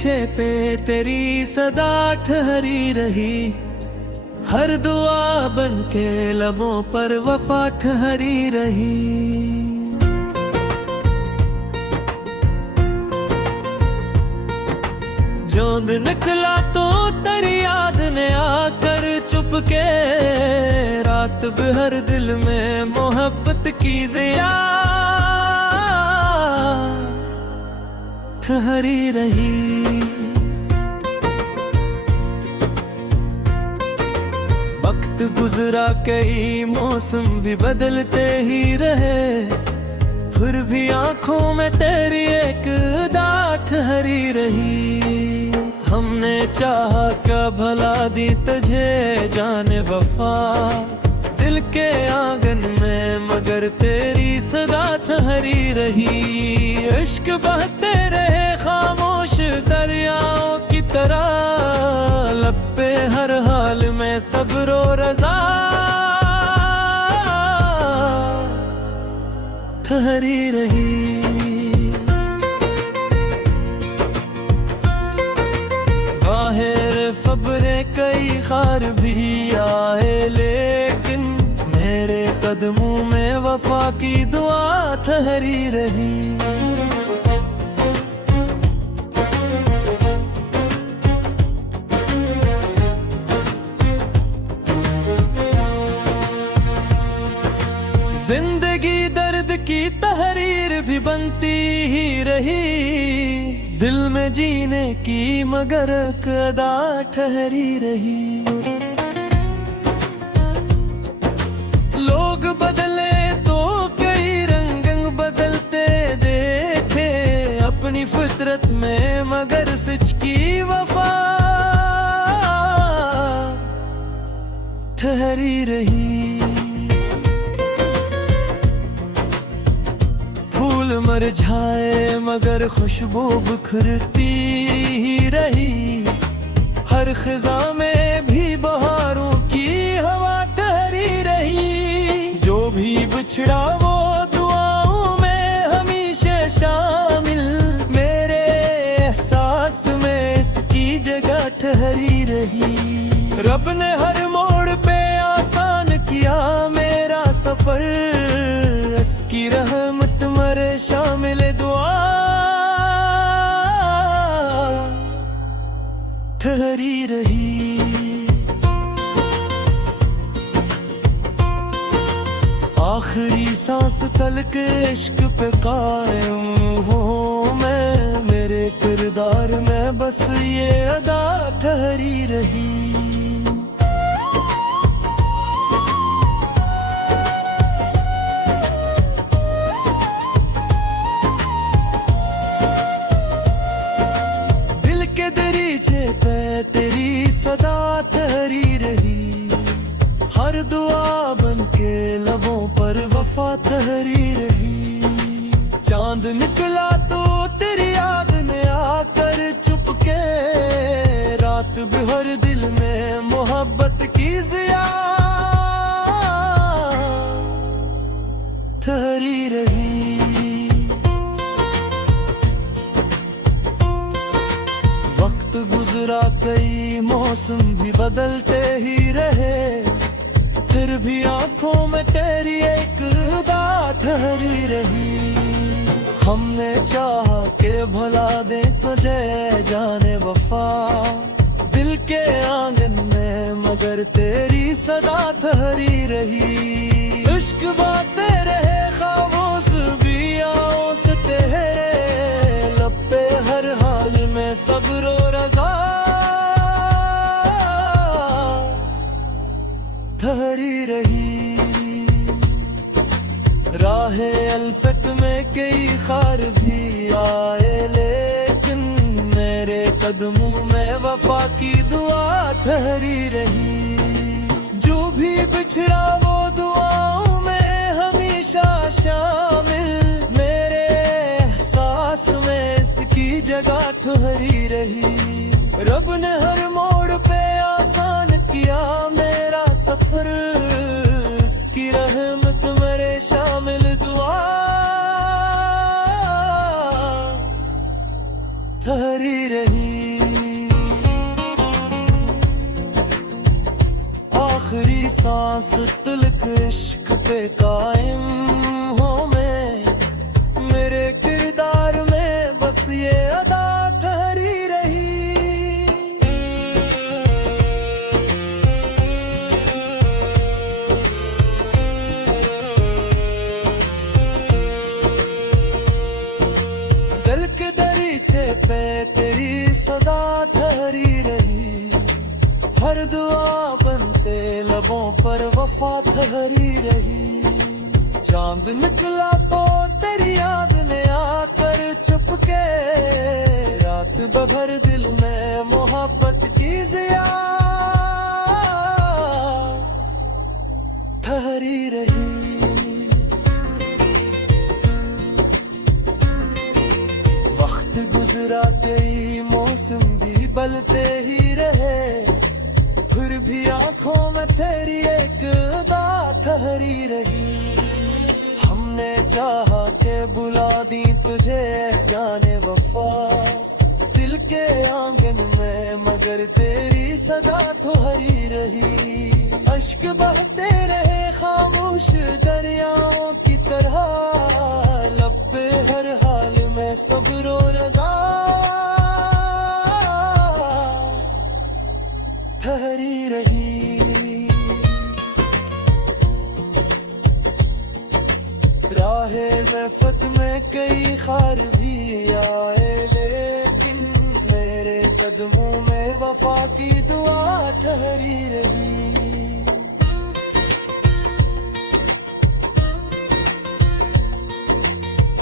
दरीचे पे तेरी सदा ठहरी रही, हर दुआ बन के लबों पर वफा ठहरी रही। जोंद निकला तो तेरी याद ने आकर चुपके, रात भर दिल में मोहब्बत की ज़िया ठहरी रही। वक्त गुजरा कई मौसम भी बदलते ही रहे, फिर भी आंखों में तेरी एक अदा ठहरी रही। हमने चाहा क्या भला दी तुझे जाने वफा, दिल के आंगन में मगर तेरी सदा ठहरी रही। इश्क बहते रहे खामोश दरियाओं की तरह, लब पे हर हाल में सब्र और रज़ा ठहरी रही। बाहर फब्रे कई खार भी आए, लेकिन मेरे कदमों में वफा की दुआ ठहरी रही। जिंदगी दर्द की तहरीर भी बनती ही रही, दिल में जीने की मगर अदा ठहरी रही। लोग बदले तो कई रंग बदलते देखे, अपनी फितरत में मगर सच की वफा ठहरी रही। फूल मुरझाए मगर खुशबू बिखरती ही रही, हर खिजा में भी बहारों की हवा ठहरी रही। जो भी बिछड़ा वो दुआओं में हमेशा शामिल, मेरे एहसास में इसकी जगह ठहरी रही। रब ने हर मोड़ पे आसान किया मेरा सफर, इसकी रहमत मरे शामिल दुआ ठहरी रही। आखिरी सांस तलक इश्क पे कायम हूँ मैं, मेरे किरदार में बस ये अदा ठहरी रही। पे तेरी सदा ठहरी रही, हर दुआ बन के लबों पर वफा ठहरी रही। चांद निकला तो तेरी याद ने आकर चुपके, रात भर दिल में मोहब्बत की ज़िया ठहरी रही। गुजरा कई मौसम भी बदलते ही रहे, फिर भी आंखों में तेरी एक अदा ठहरी रही। हमने चाहा के भला दे तुझे जाने वफा, दिल के आंगन में मगर तेरी सदा ठहरी रही। इश्क बातें रहे खामोश भी औंकते हैं, लब पे हर हाल में सब्र और रज़ा ठहरी रही। राहे अल्फत में कई खार भी आए, लेकिन मेरे कदमों में वफा की दुआ ठहरी रही। जो भी बिछड़ा वो दुआओं में हमेशा शामिल, मेरे एहसास में इसकी जगह ठहरी रही। रब ने हर मोड़ पे आसान किया मेरा सफर, इसकी रहमत मेरे शामिल दुआ ठहरी रही। सांस तिलक इश्क पे कायम हो मैं, मेरे किरदार में बस ये अदा ठहरी रही। दिल के दरीचे पे तेरी सदा ठहरी रही, हर दुआ बनते लबों पर वफा ठहरी रही। चांद निकला तो तेरी याद ने आकर चुपके, रात भर दिल में मोहब्बत की ज़िया ठहरी रही। वक्त गुजरा कई मौसम भी बदलते ही रहे, फिर भी आंखों में तेरी एक अदा ठहरी रही। हमने चाहा के बुला दी तुझे जाने वफा, दिल के आंगन में मगर तेरी सदा ठहरी रही। अश्क बहते रहे खामोश दरियाओं की तरह, लब पे हर हाल में सब्र और रज़ा ठहरी रही। राहे महफत में कई खार भी आए, लेकिन मेरे कदमों में वफा की दुआ ठहरी रही।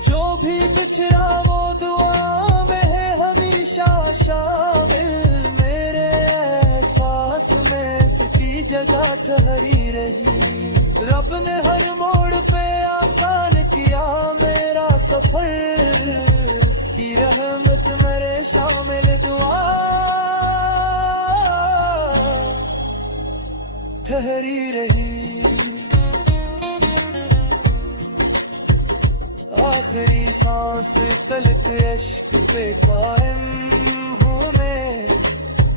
जो भी बिछड़ा वो दुआ में है हमेशा शामिल, मेरे एहसास में इसकी जगह ठहरी रही। रब ने हर मोड़ पे आसान किया मेरा सफर, उसकी रहमत मेरे शामिल दुआ ठहरी रही। आखिरी सांस तलक इश्क पे कायम हूँ मैं,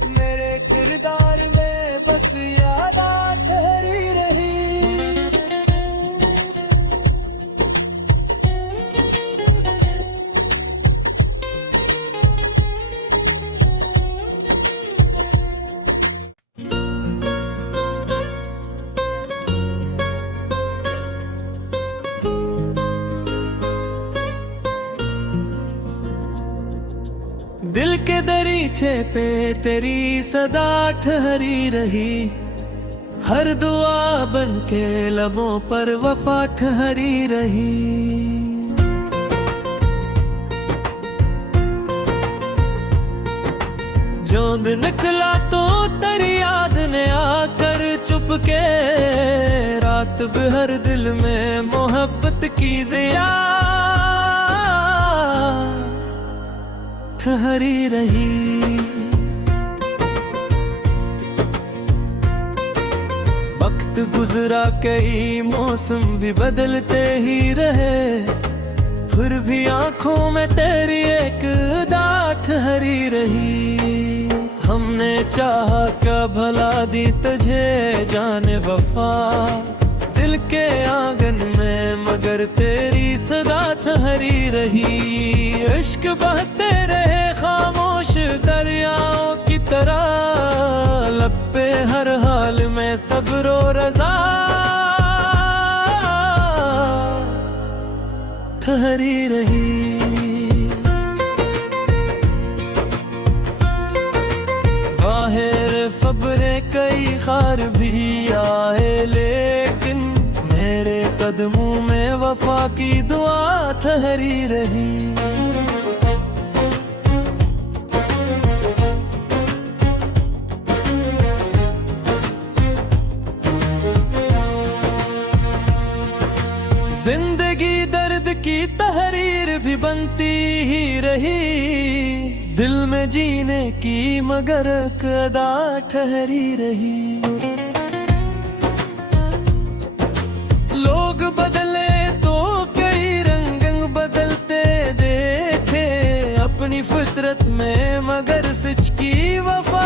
मेरे किरदार में बस याद ठहरी रही। दिल के दरीचे पे तेरी सदा ठहरी रही, हर दुआ बन के लबों पर वफा ठहरी रही। जोंद निकला तो तेरी याद ने आकर चुपके, रात भर दिल में मोहब्बत की ज़िया ठहरी रही। वक्त गुजरा कई मौसम भी बदलते ही रहे, फिर भी आंखों में तेरी एक अदा ठहरी रही। हमने चाहा क्या भला दी तुझे जाने वफा, दिल के आंगन में मगर तेरी सदा ठहरी रही। इश्क बहते रहे खामोश दरियाओं की तरह, लब पे हर हाल में सब्र और रज़ा ठहरी रही। बाहर फब्रे कई खार भी आए, लेकिन मेरे कदमों में वफा की दुआ ठहरी रही। जिंदगी दर्द की तहरीर भी बनती ही रही, दिल में जीने की मगर कदा ठहरी रही। लोग बदले तो कई रंग बदलते देखे, अपनी फितरत में मगर सच की वफा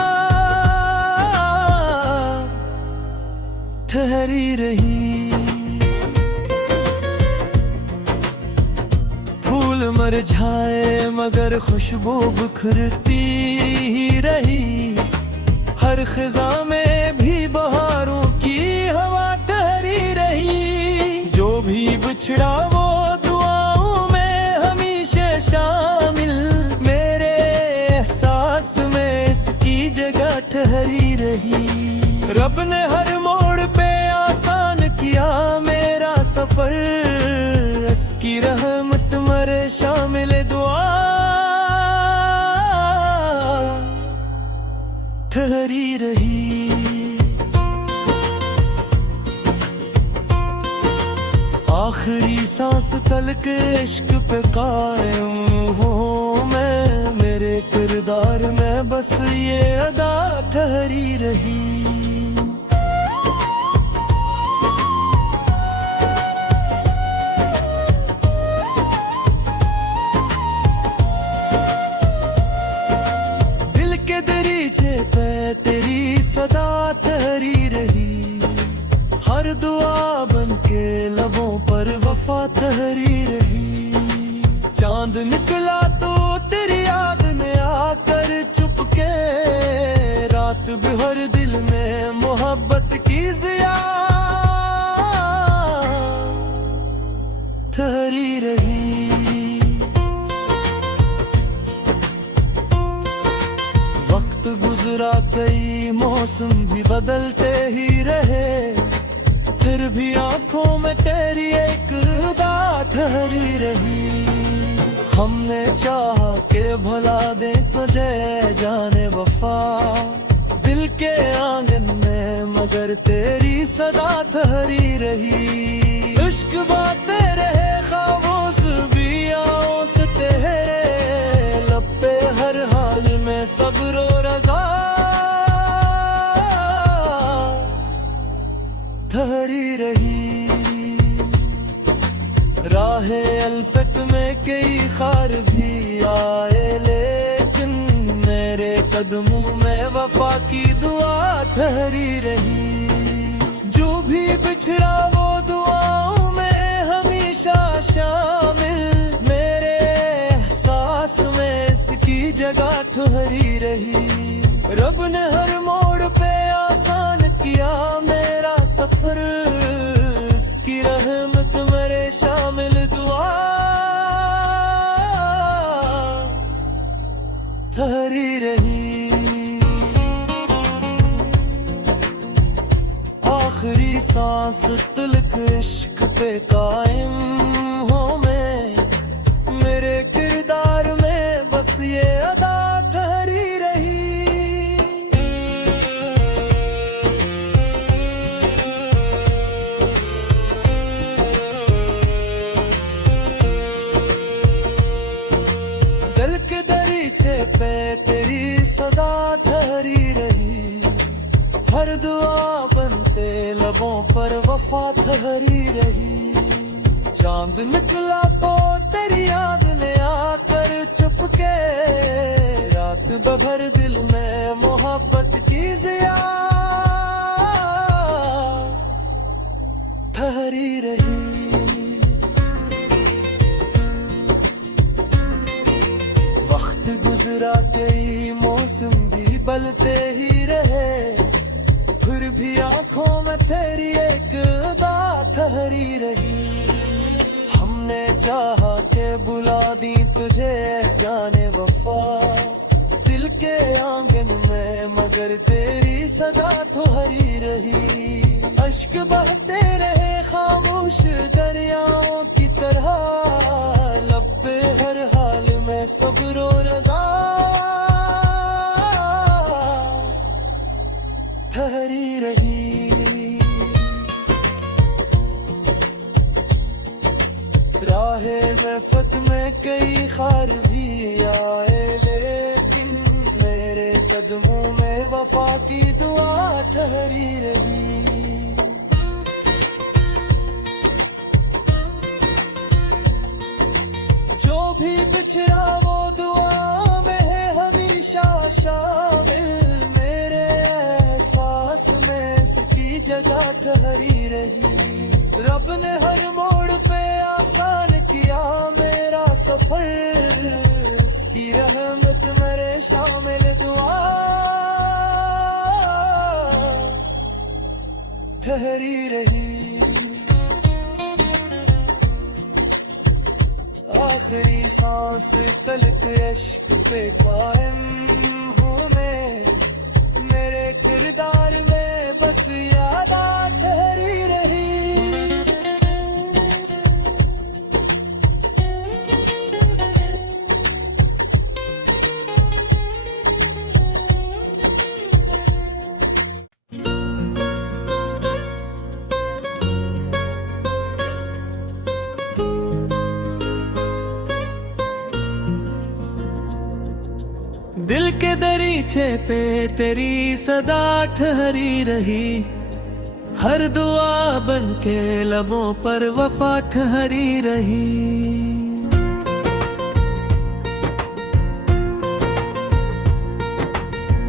ठहरी रही। फूल मुरझाए मगर खुशबू बिखरती ही रही। हर खिजा में भी बहारों की हवा ठहरी रही। जो भी बिछड़ा वो दुआओं में हमेशा शामिल, मेरे एहसास में इसकी जगह ठहरी रही। रब ने हर मोड़ पे आसान किया मेरा सफर, इसकी रहमत मरे शामिल दुआ ठहरी रही। आखिरी सांस तलक इश्क पे कायम हूँ मैं, मेरे किरदार में बस ये अदा ठहरी रही। दिल के दरीचे पे तेरी सदा ठहरी रही। हर दुआ बन के लबों पर वफा ठहरी रही। चांद निकला तो तेरी याद में आकर चुपके, रात भर दिल में मोहब्बत की ज़िया ठहरी रही। वक्त गुजरा कई मौसम भी बदलते ही रहे, फिर भी आंखों में तेरी एक अदा ठहरी रही। हमने चाहा के भला दे तुझे जाने वफा, दिल के आंगन में मगर तेरी सदा ठहरी रही। इश्क बातें रहे खामोश भी औंकते हैं, लब पे हर हाल में सब्र और रज़ा ठहरी रही। राहे अल्फत में कई खार भी आए, लेकिन मेरे कदमों में वफा की दुआ ठहरी रही। जो भी बिछड़ा वो दुआओं में हमेशा शामिल, मेरे एहसास में इसकी जगह ठहरी रही। रब ने हर मोड़ पे आसान किया मेरा सफर, इसकी रहमत मेरे शामिल दुआ ठहरी रही। आखिरी सांस तलक इश्क पे कायम हूँ मैं, मेरे किरदार में बस ये अदा ठहरी रही। दिल के दरीचे पे तेरी सदा ठहरी रही। हर दुआ बनते लबों पर वफा ठहरी रही। चांद निकला तो तेरी याद ने आकर चुपके, रात भर दिल में मोहब्बत की ज़िया ठहरी रही। वक्त गुजरा कई मौसम भी बदलते ही रहे, फिर भी आंखों में तेरी एक अदा ठहरी रही। हमने चाहा के बुला दी तुझे जाने वफा, दिल के आंगन में मगर तेरी सदा ठहरी रही। अश्क बहते रहे खामोश दरियाओं की तरह, लब पे हर हाल में सब्र और रज़ा ठहरी रही। राहे महफत में कई खार भी आए, लेकिन मेरे कदमों में वफा की दुआ ठहरी रही। जो भी बिछड़ा वो दुआ में है हमेशा शामिल, मेरे एहसास में इसकी जगह ठहरी रही। रब ने हर मोड़ पे आसान किया मेरा सफर, उसकी रहमत मेरे शामिल दुआ ठहरी रही। आखिरी सांस तलक इश्क पे कायम हूँ मैं, मेरे किरदार में बस यादा ठहरी रही। दिल के दरीचे पे तेरी सदा ठहरी रही, हर दुआ बन के लबों पर वफा ठहरी रही।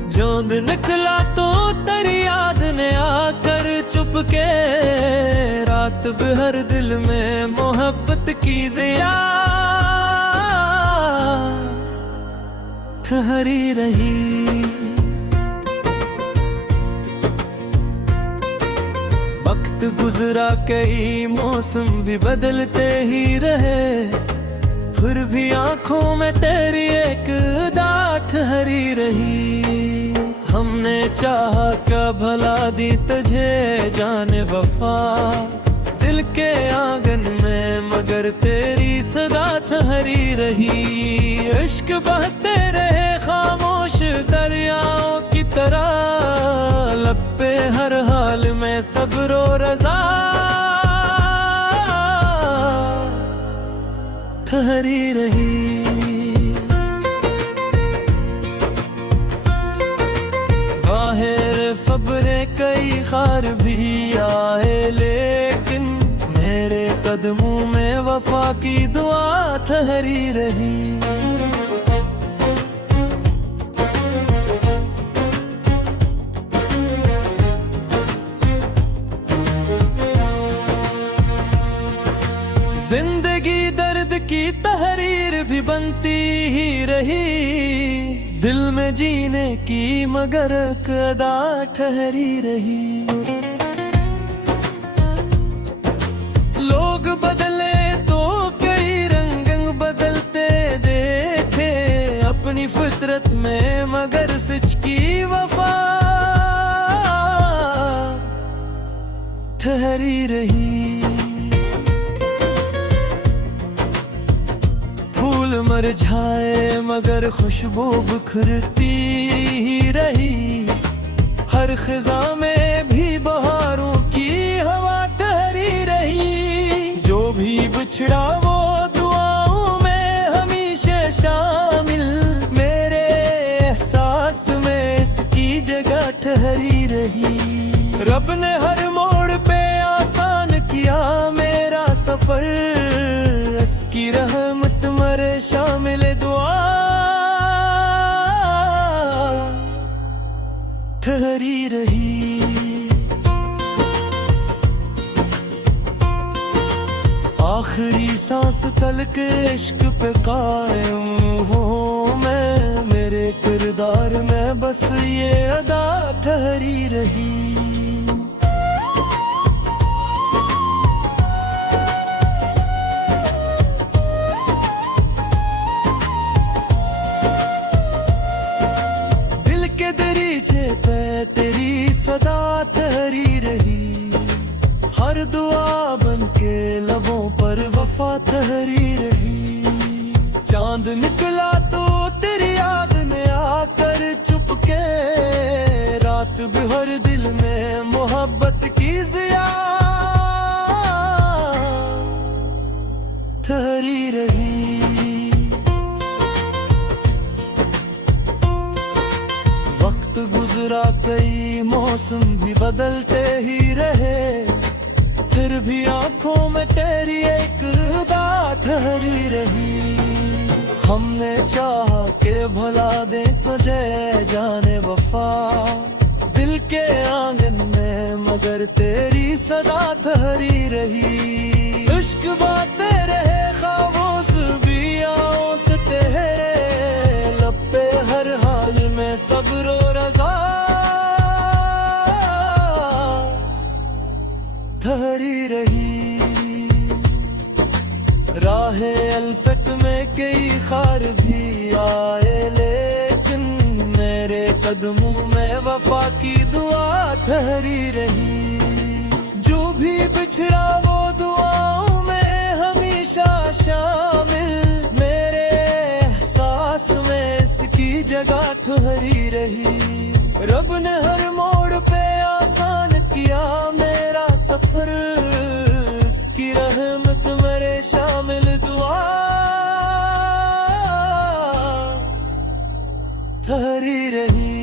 जोंद निकला तो तेरी याद ने आकर चुपके, रात भर दिल में मोहब्बत की ज़िया ठहरी रही। वक्त गुजरा कई मौसम भी बदलते ही रहे, फिर भी आंखों में तेरी एक अदा ठहरी रही। हमने चाहा क्या भला दी तुझे जाने वफा, दिल के आंगन में मगर तेरी सदा ठहरी रही। इश्क बहते रहे खामोश दरियाओं की तरह, लब पे हर हाल में सब्र और रज़ा ठहरी रही। बाहर फब्रे कई खार भी आए, लेकिन मेरे कदमों में वफा की दुआ ठहरी रही। जिंदगी दर्द की तहरीर भी बनती ही रही, दिल में जीने की मगर कदा ठहरी रही। लोग बदले तो कई रंग बदलते देखे, अपनी फितरत में मगर सच की वफा ठहरी रही। फूल मुरझाए मगर खुशबू बिखरती ही रही, हर खिजा में भी बहारों की हवा ठहरी रही। जो भी बिछड़ा वो दुआओं में हमेशा शामिल, मेरे एहसास में इसकी जगह ठहरी रही। रब ने हर मोड़ पे आसान किया मेरा सफर, इसकी रहमत मरे शामिल दुआ ठहरी रही। आखिरी सांस तलक इश्क पे कायम हूँ मैं, मेरे किरदार में बस ये अदा ठहरी रही। तेरी सदा ठहरी रही, हर दुआ बन के लबों पर वफा ठहरी रही। चांद निकला तो तेरी याद ने आकर चुपके, रात भर दिल में मोहब्बत की ज़िया ठहरी रही। गुजरा कई मौसम भी बदलते ही रहे, फिर भी आंखों में तेरी एक अदा ठहरी रही। हमने चाहा के भला दे तुझे जाने वफा, दिल के आंगन में मगर पर तेरी सदा ठहरी रही। इश्क बातें रहे खामोश भी आंख तेरे लब पे, हर हाल में सब्र और रज़ा ठहरी रही। राहे अल्फत में कई खार भी आए, लेकिन मेरे कदमों में वफा की दुआ ठहरी रही। जो भी बिछड़ा वो दुआओं में हमेशा शामिल, मेरे एहसास में इसकी जगह ठहरी रही। रब ने हर मोड़ पे आसान किया मेरा सफर, इसकी रहमत मेरे शामिल दुआ ठहरी रही।